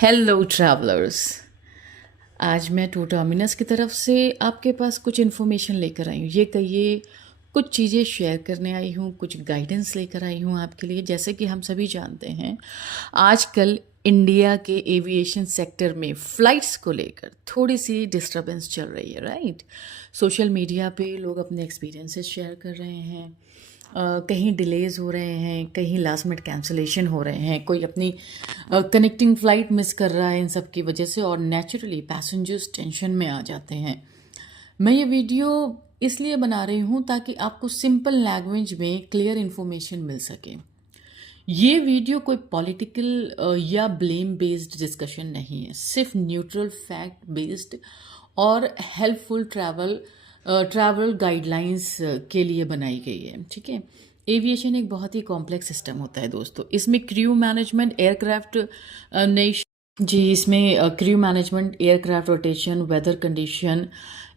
Hello travellers. आज मैं to terminus की तरफ से आपके पास कुछ इन्फॉर्मेशन लेकर आई हूँ। ये कहिए कुछ चीज़ें शेयर करने आई हूँ, कुछ गाइडेंस लेकर आई हूँ आपके लिए। जैसे कि हम सभी जानते हैं, आजकल इंडिया के एविएशन सेक्टर में फ़्लाइट्स को लेकर थोड़ी सी डिस्टरबेंस चल रही है, राइट। सोशल मीडिया पे लोग अपने एक्सपीरियंसेस शेयर कर रहे हैं। कहीं डिलेज हो रहे हैं, कहीं लास्ट मिनट कैंसिलेशन हो रहे हैं, कोई अपनी कनेक्टिंग फ़्लाइट मिस कर रहा है इन सब की वजह से, और नेचुरली पैसेंजर्स टेंशन में आ जाते हैं। मैं ये वीडियो इसलिए बना रही हूँ ताकि आपको सिंपल लैंग्वेज में क्लियर इन्फॉर्मेशन मिल सके। ये वीडियो कोई पॉलिटिकल या ब्लेम बेस्ड डिस्कशन नहीं है, सिर्फ न्यूट्रल फैक्ट बेस्ड और हेल्पफुल ट्रैवल गाइडलाइंस के लिए बनाई गई है, ठीक है। एविएशन एक बहुत ही कॉम्प्लेक्स सिस्टम होता है दोस्तों। इसमें क्रू मैनेजमेंट, एयरक्राफ्ट नेशन जी इसमें crew management, aircraft rotation, weather condition,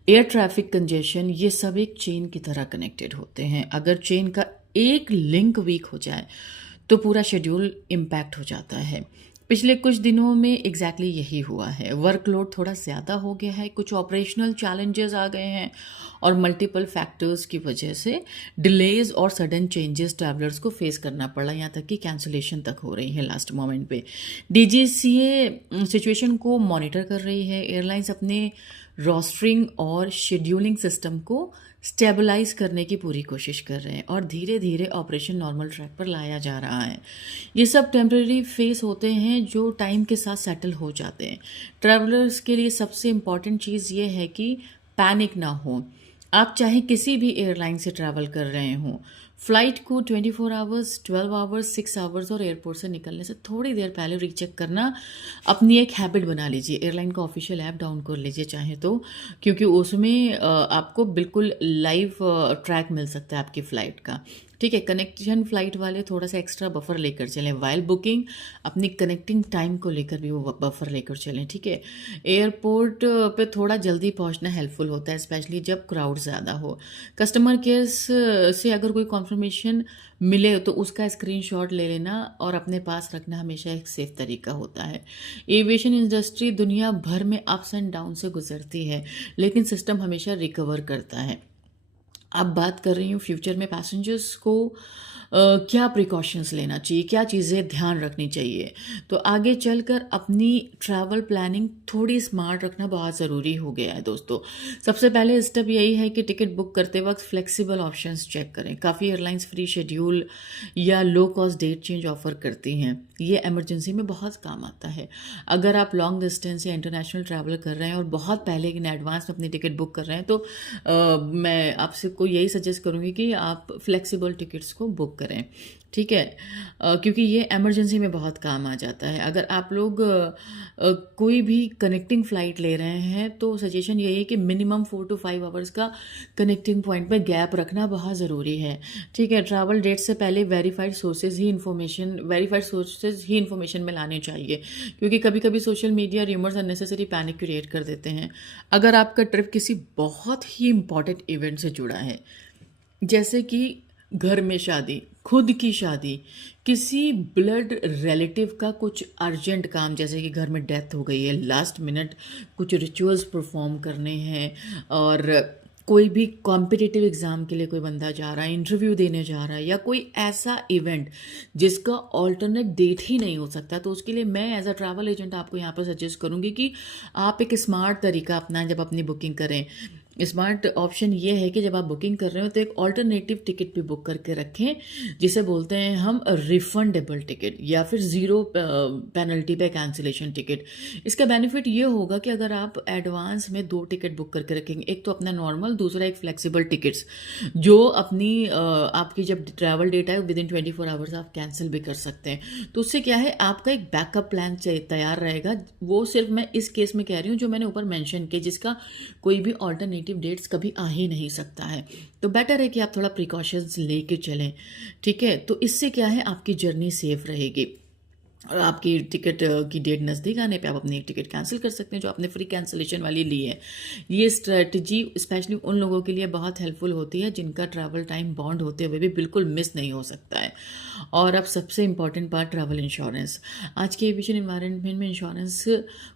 air traffic congestion, ये सब एक चेन की तरह कनेक्टेड होते हैं। अगर चेन का एक लिंक वीक हो जाए तो पूरा शेड्यूल इम्पैक्ट हो जाता है। पिछले कुछ दिनों में एग्जैक्टली यही हुआ है। वर्कलोड थोड़ा ज़्यादा हो गया है, कुछ ऑपरेशनल चैलेंजेस आ गए हैं और मल्टीपल फैक्टर्स की वजह से डिलेज और सडन चेंजेस ट्रैवलर्स को फेस करना पड़ा, यहाँ तक कि कैंसिलेशन तक हो रही है लास्ट मोमेंट पे। डीजीसीए सिचुएशन को मॉनिटर कर रही है। एयरलाइंस अपने रोस्टरिंग और शेड्यूलिंग सिस्टम को स्टेबलाइज करने की पूरी कोशिश कर रहे हैं और धीरे धीरे ऑपरेशन नॉर्मल ट्रैक पर लाया जा रहा है। ये सब टेम्परेरी फेस होते हैं जो टाइम के साथ सेटल हो जाते हैं। ट्रैवलर्स के लिए सबसे इम्पॉर्टेंट चीज़ ये है कि पैनिक ना हो। आप चाहे किसी भी एयरलाइन से ट्रैवल कर रहे हों, फ्लाइट को 24 आवर्स, 12 आवर्स, 6 आवर्स और एयरपोर्ट से निकलने से थोड़ी देर पहले रीचेक करना अपनी एक हैबिट बना लीजिए। एयरलाइन का ऑफिशियल ऐप डाउन कर लीजिए चाहे तो, क्योंकि उसमें आपको बिल्कुल लाइव ट्रैक मिल सकता है आपकी फ़्लाइट का, ठीक है। कनेक्शन फ़्लाइट वाले थोड़ा सा एक्स्ट्रा बफर लेकर चलें। वाइल बुकिंग अपनी कनेक्टिंग टाइम को लेकर भी वो बफर लेकर चलें, ठीक है। एयरपोर्ट पे थोड़ा जल्दी पहुंचना हेल्पफुल होता है, स्पेशली जब क्राउड ज़्यादा हो। कस्टमर केयर से अगर कोई कॉन्फर्मेशन मिले तो उसका स्क्रीनशॉट ले लेना और अपने पास रखना हमेशा एक सेफ तरीका होता है। एविएशन इंडस्ट्री दुनिया भर में अप्स एंड डाउन से गुजरती है, लेकिन सिस्टम हमेशा रिकवर करता है। अब बात कर रही हूँ फ्यूचर में पैसेंजर्स को क्या प्रिकॉशंस लेना चाहिए, क्या चीज़ें ध्यान रखनी चाहिए। तो आगे चलकर अपनी ट्रैवल प्लानिंग थोड़ी स्मार्ट रखना बहुत ज़रूरी हो गया है दोस्तों। सबसे पहले स्टेप यही है कि टिकट बुक करते वक्त फ्लेक्सिबल ऑप्शंस चेक करें। काफ़ी एयरलाइंस फ्री शेड्यूल या low cost date change offer करती हैं। ये इमरजेंसी में बहुत काम आता है। अगर आप लॉन्ग डिस्टेंस या इंटरनेशनल ट्रैवल कर रहे हैं और बहुत पहले इन एडवांस में अपनी टिकट बुक कर रहे हैं तो मैं आपसे को यही सजेस्ट करूँगी कि आप फ्लेक्सिबल टिकट्स को बुक करें, ठीक है। क्योंकि ये इमरजेंसी में बहुत काम आ जाता है। अगर आप लोग कोई भी कनेक्टिंग फ़्लाइट ले रहे हैं तो सजेशन यही है कि मिनिमम 4 to 5 आवर्स का कनेक्टिंग पॉइंट पे गैप रखना बहुत ज़रूरी है, ठीक है। ट्रैवल डेट से पहले वेरीफाइड सोर्सेज ही इन्फॉर्मेशन में लाने चाहिए, क्योंकि कभी कभी social media rumours unnecessary panic create कर देते हैं। अगर आपका ट्रिप किसी बहुत ही इंपॉर्टेंट इवेंट से जुड़ा है, जैसे कि घर में शादी, खुद की शादी, किसी ब्लड रिलेटिव का कुछ अर्जेंट काम, जैसे कि घर में डेथ हो गई है, लास्ट मिनट कुछ रिचुअल्स परफॉर्म करने हैं, और कोई भी कॉम्पिटिटिव एग्ज़ाम के लिए कोई बंदा जा रहा है, इंटरव्यू देने जा रहा है, या कोई ऐसा इवेंट जिसका ऑल्टरनेट डेट ही नहीं हो सकता, तो उसके लिए मैं एज अ ट्रैवल एजेंट आपको यहाँ पर सजेस्ट करूँगी कि आप एक स्मार्ट तरीका अपनाएं जब अपनी बुकिंग करें। स्मार्ट ऑप्शन ये है कि जब आप बुकिंग कर रहे हो तो एक ऑल्टरनेटिव टिकट भी बुक करके रखें, जिसे बोलते हैं हम रिफंडेबल टिकट या फिर ज़ीरो पेनल्टी पे कैंसिलेशन टिकट। इसका बेनिफिट ये होगा कि अगर आप एडवांस में 2 टिकट बुक करके रखेंगे, एक तो अपना नॉर्मल, दूसरा एक फ्लेक्सिबल टिकट्स, जो अपनी आपकी जब ट्रैवल डेट है विद इन 24 आवर्स आप कैंसिल भी कर सकते हैं। तो उससे क्या है, आपका एक बैकअप प्लान तैयार रहेगा। वो सिर्फ मैं इस केस में कह रही हूँ जो मैंने ऊपर मेंशन किया, जिसका कोई भी ऑल्टरनेटिव डेट्स कभी आ ही नहीं सकता है। तो बेटर है कि आप थोड़ा प्रिकॉशंस लेके चलें, ठीक है। तो इससे क्या है, आपकी जर्नी सेफ रहेगी। और आपकी टिकट की डेट नज़दीक आने पे आप अपनी एक टिकट कैंसिल कर सकते हैं जो आपने फ्री कैंसिलेशन वाली ली है। ये स्ट्रेटजी स्पेशली उन लोगों के लिए बहुत हेल्पफुल होती है जिनका ट्रैवल टाइम बॉन्ड होते हुए भी बिल्कुल मिस नहीं हो सकता है। और अब सबसे इम्पॉर्टेंट पार्ट, ट्रैवल इंश्योरेंस। आज के एविएशन एनवायरनमेंट में इंश्योरेंस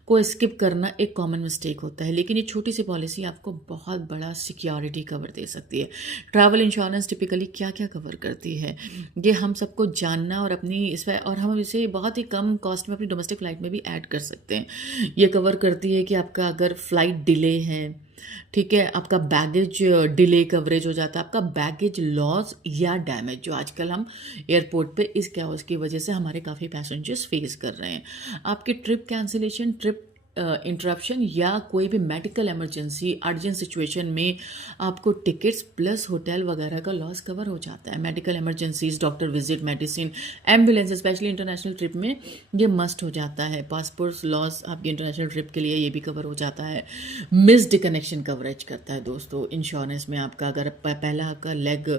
को स्किप करना एक कॉमन मिस्टेक होता है, लेकिन ये छोटी सी पॉलिसी आपको बहुत बड़ा सिक्योरिटी कवर दे सकती है। ट्रैवल इंश्योरेंस टिपिकली क्या क्या कवर करती है, ये हम सबको जानना और अपनी इस और हम इसे बहुत ही कम कॉस्ट में अपनी डोमेस्टिक फ़्लाइट में भी ऐड कर सकते हैं। ये कवर करती है कि आपका अगर फ़्लाइट डिले है, ठीक है, आपका बैगेज डिले कवरेज हो जाता है, आपका बैगेज लॉस या डैमेज जो आजकल हम एयरपोर्ट पे इस कैओस की वजह से हमारे काफ़ी पैसेंजर्स फेस कर रहे हैं। आपकी ट्रिप कैंसिलेशन, ट्रिप इंटरप्शन या कोई भी मेडिकल इमरजेंसी अर्जेंट सिचुएशन में आपको टिकट्स प्लस होटल वगैरह का लॉस कवर हो जाता है। Medical emergencies, doctor visit, medicine, ambulance, specially international trip में ये मस्ट हो जाता है। पासपोर्ट लॉस आपकी इंटरनेशनल ट्रिप के लिए ये भी कवर हो जाता है। मिस्ड कनेक्शन कवरेज करता है दोस्तों इंश्योरेंस में। आपका अगर पहला आपका लेग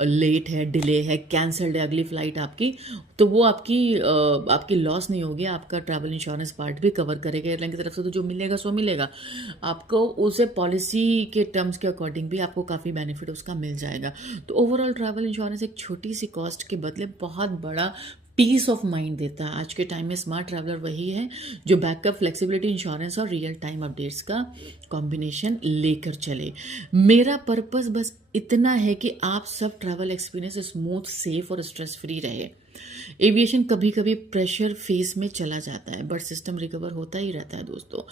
लेट है, डिले है, कैंसल्ड है अगली फ़्लाइट आपकी, तो वो आपकी लॉस नहीं होगी, आपका ट्रैवल इंश्योरेंस पार्ट भी कवर करेगा। एयरलाइन की तरफ से तो जो मिलेगा सो मिलेगा आपको, उसे पॉलिसी के टर्म्स के अकॉर्डिंग भी आपको काफ़ी बेनिफिट उसका मिल जाएगा। तो ओवरऑल ट्रैवल इंश्योरेंस एक छोटी सी कॉस्ट के बदले बहुत बड़ा पीस ऑफ माइंड देता है। आज के टाइम में स्मार्ट ट्रैवलर वही है जो बैकअप, फ्लेक्सिबिलिटी, इंश्योरेंस और रियल टाइम अपडेट्स का कॉम्बिनेशन लेकर चले। मेरा पर्पस बस इतना है कि आप सब ट्रैवल एक्सपीरियंस स्मूथ, सेफ और स्ट्रेस फ्री रहे। एविएशन कभी कभी प्रेशर फेस में चला जाता है, बट सिस्टम रिकवर होता ही रहता है दोस्तों।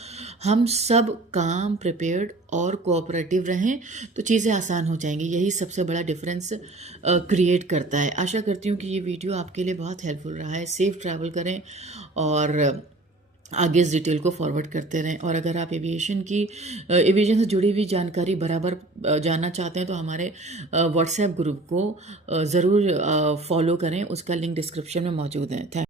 हम सब काम, प्रिपेयर्ड और कोऑपरेटिव रहें तो चीज़ें आसान हो जाएंगी। यही सबसे बड़ा डिफरेंस क्रिएट करता है। आशा करती हूँ कि ये वीडियो आपके लिए बहुत हेल्पफुल रहा है। सेफ ट्रैवल करें और आगे इस डिटेल को फॉरवर्ड करते रहें। और अगर आप एविएशन से जुड़ी हुई जानकारी बराबर जानना चाहते हैं तो हमारे व्हाट्सएप ग्रुप को ज़रूर फॉलो करें, उसका लिंक डिस्क्रिप्शन में मौजूद है। थैंक